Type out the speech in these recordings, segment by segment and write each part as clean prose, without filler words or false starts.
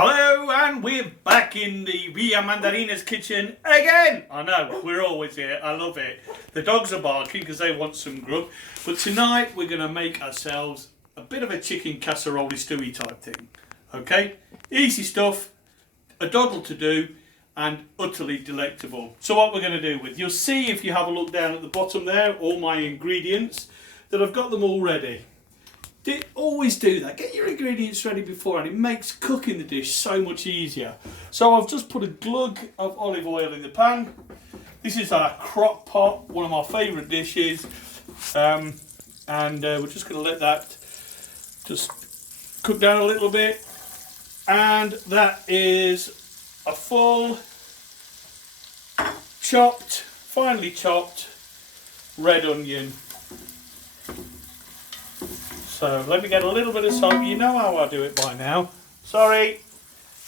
Hello, and we're back in the Villa Mandarinas kitchen again. I know, we're always here. I love it. The dogs are barking because they want some grub. But tonight we're going to make ourselves a bit of a chicken casserole stewy type thing. Okay? Easy stuff, a doddle to do, and utterly delectable. So what we're going to do with, you'll see if you have a look down at the bottom there, all my ingredients, that I've got them all ready. Always do that. Get your ingredients ready beforehand. It makes cooking the dish so much easier. So I've just put a glug of olive oil in the pan. This is our crock pot, one of my favourite dishes. We're just going to let that just cook down a little bit. And that is a full finely chopped red onion. So let me get a little bit of salt. You know how I do it by now. Sorry.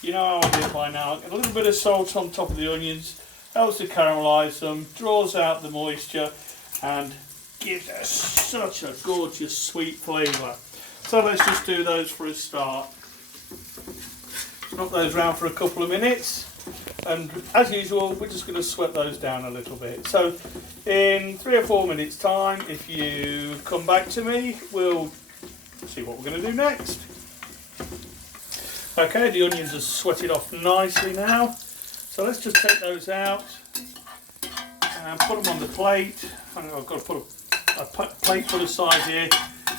You know how I do it by now. Get a little bit of salt on top of the onions. Helps to caramelise them. Draws out the moisture. And gives it such a gorgeous sweet flavour. So let's just do those for a start. Knock those round for a couple of minutes. And as usual, we're just going to sweat those down a little bit. So in 3 or 4 minutes time, if you come back to me, we'll see what we're going to do next. Okay, the onions are sweated off nicely now. So let's just take those out and put them on the plate. I've got to put a plate full of size here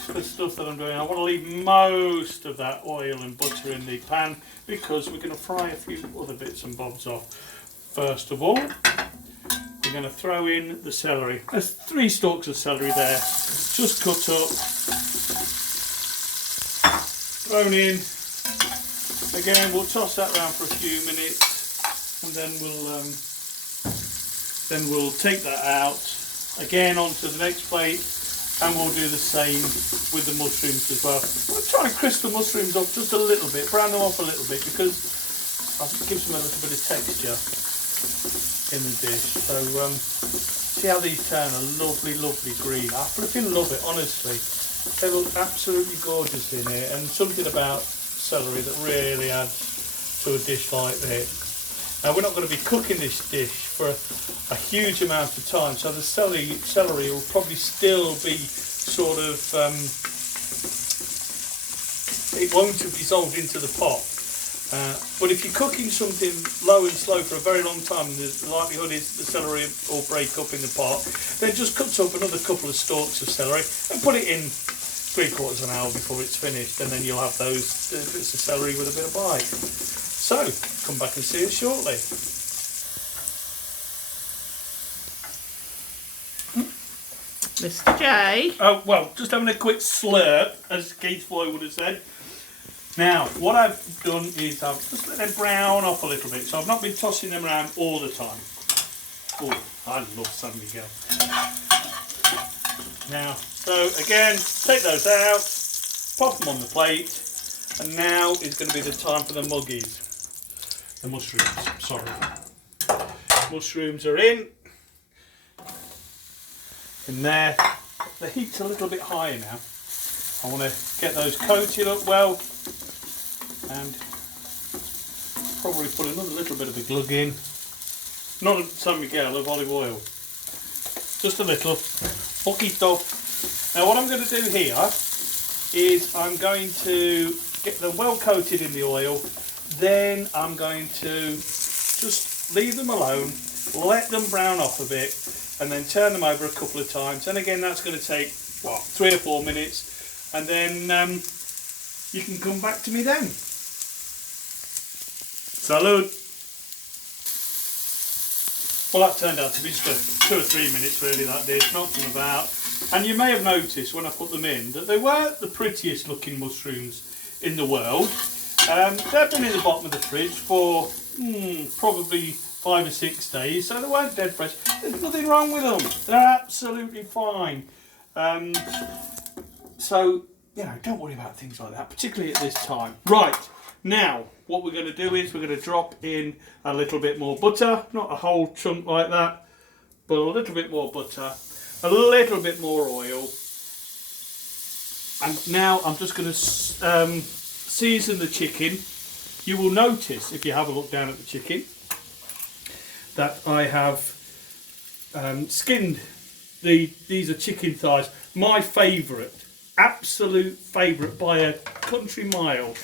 for the stuff that I'm doing. I want to leave most of that oil and butter in the pan because we're going to fry a few other bits and bobs off. First of all, we're going to throw in the celery. There's 3 stalks of celery there, just cut up, thrown in. Again, we'll toss that around for a few minutes, and then we'll take that out. Again, onto the next plate, and we'll do the same with the mushrooms as well. I'm going to try and crisp the mushrooms up just a little bit, brown them off a little bit, because it gives them a little bit of texture in the dish. So see how these turn a lovely, lovely green. I flipping love it, honestly. They look absolutely gorgeous in here, and something about celery that really adds to a dish like this. Now we're not going to be cooking this dish for a huge amount of time, so the celery will probably still be sort of, it won't have dissolved into the pot. But if you're cooking something low and slow for a very long time, the likelihood is the celery will break up in the pot. Then just cut up another couple of stalks of celery and put it in 3/4 of an hour before it's finished, and then you'll have those bits of celery with a bit of bite. So, come back and see us shortly. Mr. J. Oh, well, just having a quick slurp, as Keith Floyd would have said. Now, what I've done is I've just let them brown off a little bit, so I've not been tossing them around all the time. Oh, I love San Miguel. Now, so again, take those out, pop them on the plate, and now is going to be the time for the muggies. The mushrooms, sorry. Mushrooms are in there. The heat's a little bit higher now. I want to get those coated up well, and probably put another little bit of a glug in. Not a San Miguel, of olive oil. Just a little. Poquito. Now what I'm going to do here is I'm going to get them well coated in the oil, then I'm going to just leave them alone, let them brown off a bit, and then turn them over a couple of times. And again, that's going to take, what, 3 or 4 minutes, and then you can come back to me then. Salud. Well, that turned out to be just 2 or 3 minutes really, that did, knocked them about. And you may have noticed when I put them in that they weren't the prettiest looking mushrooms in the world. They've been in the bottom of the fridge for probably 5 or 6 days, so they weren't dead fresh. There's nothing wrong with them. They're absolutely fine. So, you know, don't worry about things like that, particularly at this time. Right, now, what we're going to do is we're going to drop in a little bit more butter, not a whole chunk like that, but a little bit more butter, a little bit more oil, and now I'm just going to season the chicken you will notice, if you have a look down at the chicken, that I have skinned these are chicken thighs. My favourite, absolute favourite by a country mile,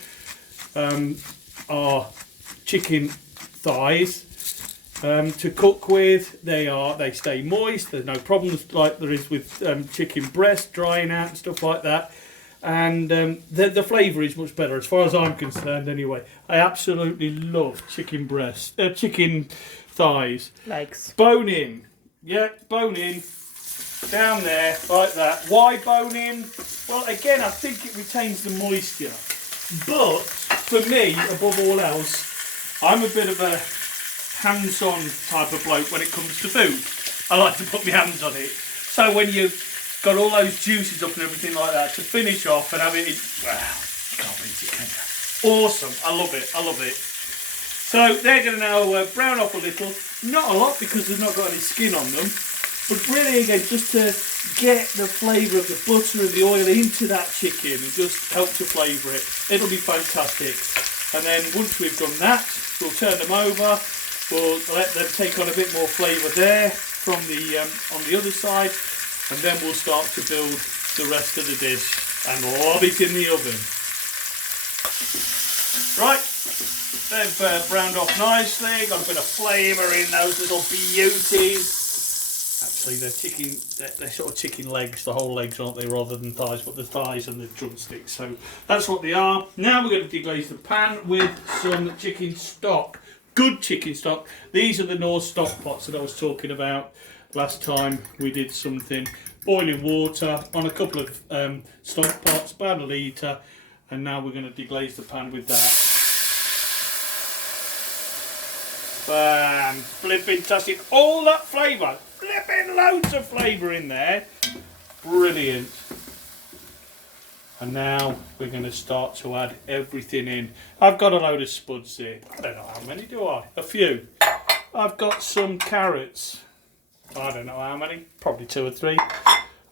are chicken thighs. To cook with, they stay moist. There's no problems like there is with chicken breast drying out and stuff like that. And the flavour is much better, as far as I'm concerned. Anyway, I absolutely love chicken thighs. Legs. Bone in, yeah, bone in, down there like that. Why bone in? Well, again, I think it retains the moisture. But for me, above all else, I'm a bit of a hands-on type of bloke when it comes to food. I like to put my hands on it. So when you've got all those juices up and everything like that, to finish off and have it in, wow, you can't beat it, can you? Awesome, I love it, I love it. So they're going to now brown off a little, not a lot because they've not got any skin on them, but really again just to get the flavour of the butter and the oil into that chicken and just help to flavour it. It'll be fantastic. And then once we've done that, we'll turn them over. We'll let them take on a bit more flavour there from the on the other side, and then we'll start to build the rest of the dish and lob it in the oven. Right, they've browned off nicely, got a bit of flavour in those little beauties. Actually, they're sort of chicken legs, the whole legs, aren't they, rather than thighs, but the thighs and the drumsticks. So that's what they are. Now we're going to deglaze the pan with some chicken stock. Good chicken stock. These are the North stock pots that I was talking about last time we did something. Boiling water on a couple of stock pots, about a litre, and now we're going to deglaze the pan with that. Bam! Flipping tastic. All that flavour. Flipping loads of flavour in there. Brilliant. And now we're going to start to add everything in. I've got a load of spuds here. I don't know how many do I? A few. I've got some carrots. I don't know how many. Probably 2 or 3.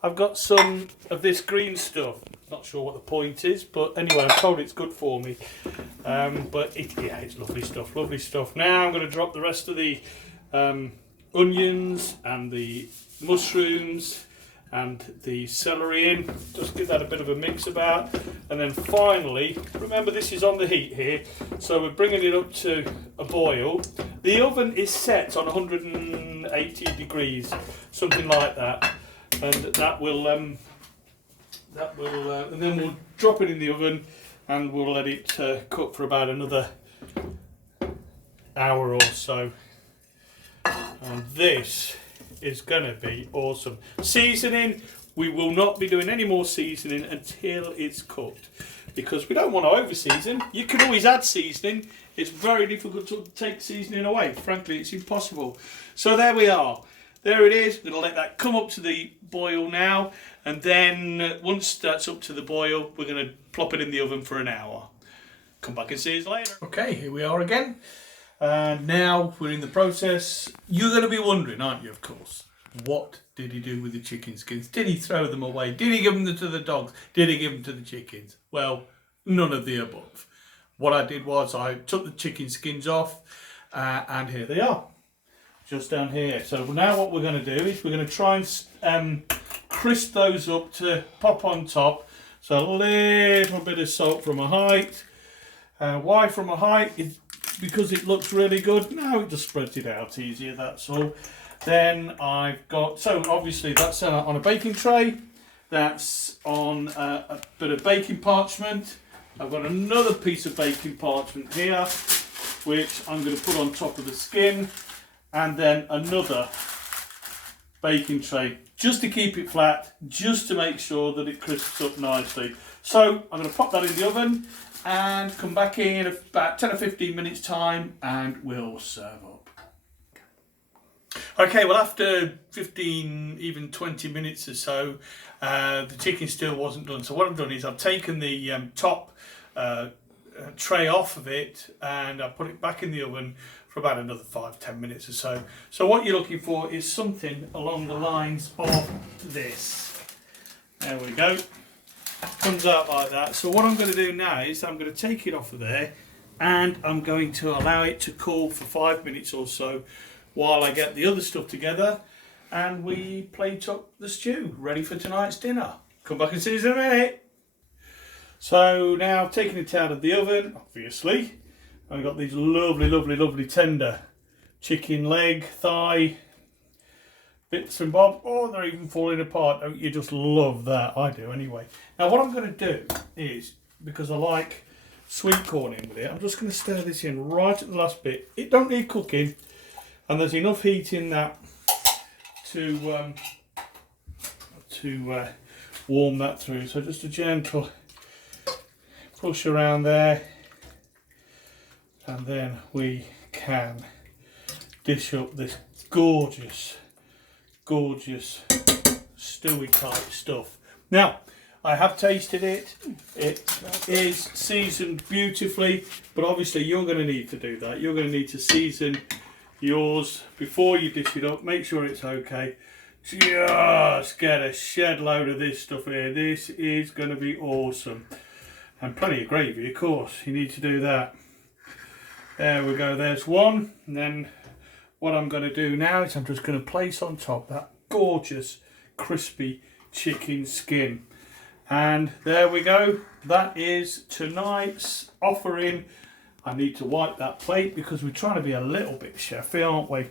I've got some of this green stuff. Not sure what the point is, but anyway, I'm told it's good for me. But it's lovely stuff. Lovely stuff. Now I'm going to drop the rest of the onions and the mushrooms and the celery in, just give that a bit of a mix about, and then finally, remember this is on the heat here, so we're bringing it up to a boil. The oven is set on 180 degrees, something like that, and that will, and then we'll drop it in the oven and we'll let it cook for about another hour or so, and this is going to be awesome. Seasoning, we will not be doing any more seasoning until it's cooked, because we don't want to over season. You can always add seasoning. It's very difficult to take seasoning away. Frankly, it's impossible. So there we are. There it is. We're going to let that come up to the boil now, and then once that's up to the boil, we're going to plop it in the oven for an hour. Come back and see us later. Okay, here we are again. And now we're in the process. You're going to be wondering, aren't you, of course, what did he do with the chicken skins? Did he throw them away? Did he give them to the dogs? Did he give them to the chickens? Well, none of the above. What I did was I took the chicken skins off, and here they are, just down here. So now what we're going to do is we're going to try and crisp those up to pop on top. So a little bit of salt from a height. Why from a height? It's because it looks really good. Now it just spreads it out easier, that's all. Then I've got, so obviously that's on a baking tray. That's on a bit of baking parchment. I've got another piece of baking parchment here, which I'm going to put on top of the skin. And then another baking tray, just to keep it flat, just to make sure that it crisps up nicely. So I'm going to pop that in the oven and come back in about 10 or 15 minutes time and we'll serve up. Okay, well after 15, even 20 minutes or so, the chicken still wasn't done. So what I've done is I've taken the top tray off of it and I put it back in the oven for about another 5-10 minutes or so. So what you're looking for is something along the lines of this. There we go. Comes out like that. So what I'm going to do now is I'm going to take it off of there and I'm going to allow it to cool for 5 minutes or so while I get the other stuff together and we plate up the stew ready for tonight's dinner. Come back and see us in a minute. So now I've taken it out of the oven, obviously. I've got these lovely tender chicken leg, thigh, bits and bobs. Oh, they're even falling apart. Don't you just love that? I do anyway. Now what I'm going to do is, because I like sweet corn in with it, I'm just going to stir this in right at the last bit. It don't need cooking, and there's enough heat in that to warm that through. So just a gentle push around there, and then we can dish up this gorgeous stewy type stuff. Now I have tasted it. It is seasoned beautifully, but obviously you're going to need to do that. You're going to need to season yours before you dish it up. Make sure it's okay. Just get a shed load of this stuff here. This is going to be awesome. And plenty of gravy, of course. You need to do that. There we go. There's one. And then what I'm going to do now is I'm just going to place on top that gorgeous crispy chicken skin. And there we go. That is tonight's offering. I need to wipe that plate because we're trying to be a little bit chefy, aren't we?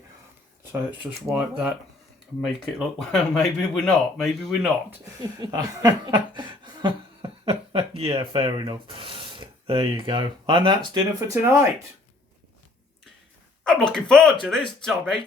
So let's just wipe that and make it look, well, maybe we're not. Maybe we're not. Yeah, fair enough. There you go. And that's dinner for tonight. I'm looking forward to this, Tommy.